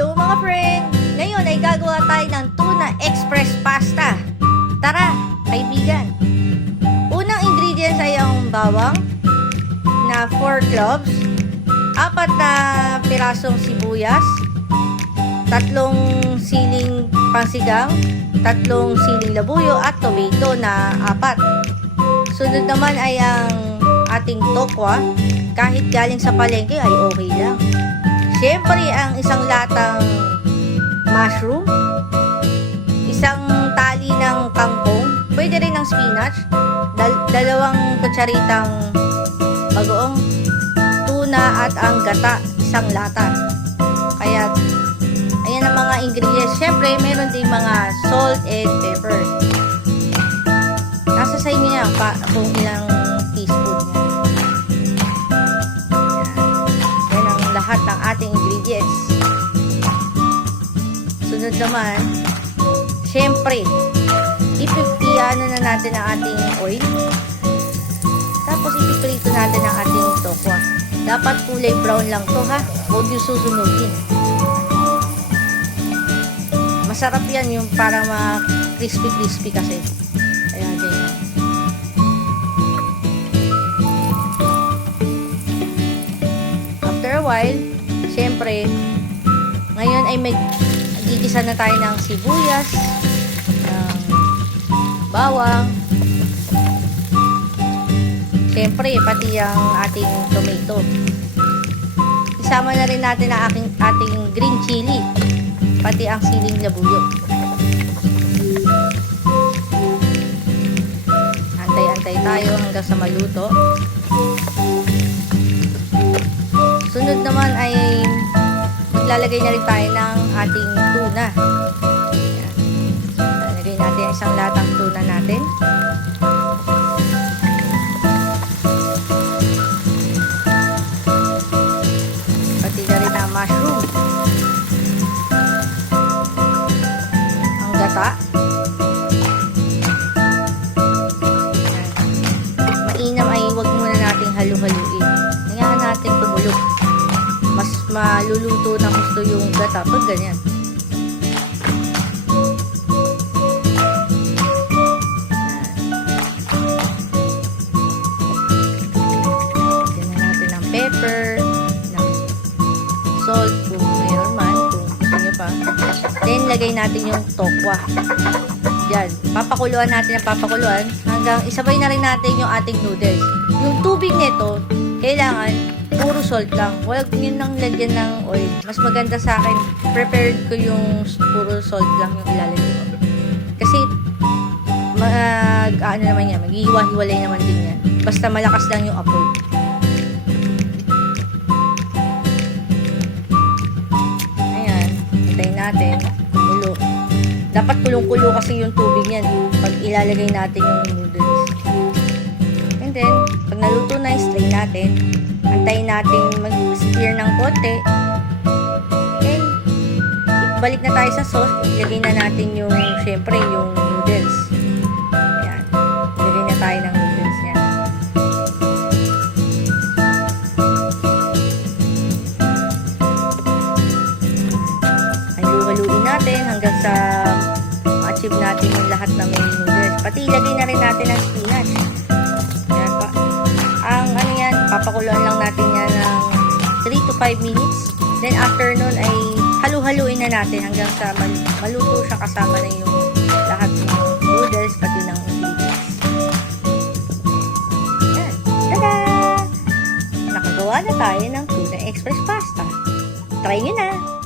Hello mga friend! Ngayon ay gagawa tayo ng tuna express pasta. Tara, kaibigan! Unang ingredients ay ang bawang na 4 cloves, 4 na pirasong sibuyas, 3 siling pangsigang, 3 siling labuyo at tomato na 4. Sunod naman ay ang ating tokwa. Kahit galing sa palengke ay okay lang. Siyempre, ang isang latang mushroom, isang tali ng kangkong, pwede rin ng spinach, 2 kutsaritang bagoong tuna at ang gata, isang lata. Kaya, ayan ang mga ingredients. Siyempre, meron din mga salt and pepper. Nasa sa inyo yan kung ilang teaspoon yan. Yan ang lahat ng ating ingredients. Sunod naman, syempre, ipipiano na natin ang ating oil. Tapos ipiprito natin ang ating tokwa. Dapat kulay brown lang to ha. Huwag yung susunugin. Masarap yan yung para ma-crispy-crispy kasi. Kaya ganyan. After a while, syempre, ngayon ay gigisa na tayo ng sibuyas, ng bawang, syempre, pati ang ating tomato. Isama na rin natin ang ating green chili, pati ang siling labuyo. Antay-antay tayo hanggang sa maluto. Sunod naman ay maglalagay na rin tayo ng ating tuna. Ayan. Lalagay natin ang isang latang tuna natin. Pati na rin ang mushroom. Ang gata. Ayan. Mainam ay huwag muna nating halu-haluin. Hayaan natin tumulog. Mas maluluto na gusto yung gata pag ganyan. Lagyan natin ng pepper, ng salt kung mayroon man, kung gusto nyo pa. Then, lagay natin yung tokwa. Yan. Papakuluan natin ang papakuluan hanggang isabay na rin natin yung ating noodles. Yung tubig nito, kailangan puro salt lang. Huwag nyo nang lagyan ng oil. Mas maganda sa akin, prepared ko yung puro salt lang yung ilalagay ko. Kasi, maghihiwa-hiwalay naman din yan. Basta malakas lang yung apoy. Ayan, hintayin natin. Kumulo. Dapat kulong-kulo kasi yung tubig yan pag ilalagay natin yung noodles. And then, pag naluto na, strain natin. Antayin natin mag-stir ng konti. Then, balik na tayo sa sauce. Ilagay na natin yung, syempre, yung noodles. Ayan. Ilagay na tayo ng noodles niya. Halu-haluin natin hanggang sa ma-achieve natin yung lahat ng may noodles. Pati ilagay na rin natin ang spinach. Ayan pa. Papakuluan lang natin yan ng 3 to 5 minutes. Then after nun ay halu-haluin na natin hanggang sa maluto siya kasama na yung lahat ng noodles pati ng ingredients. Yan. Tada! Nakagawa na tayo ng tuna express pasta. Try nyo na!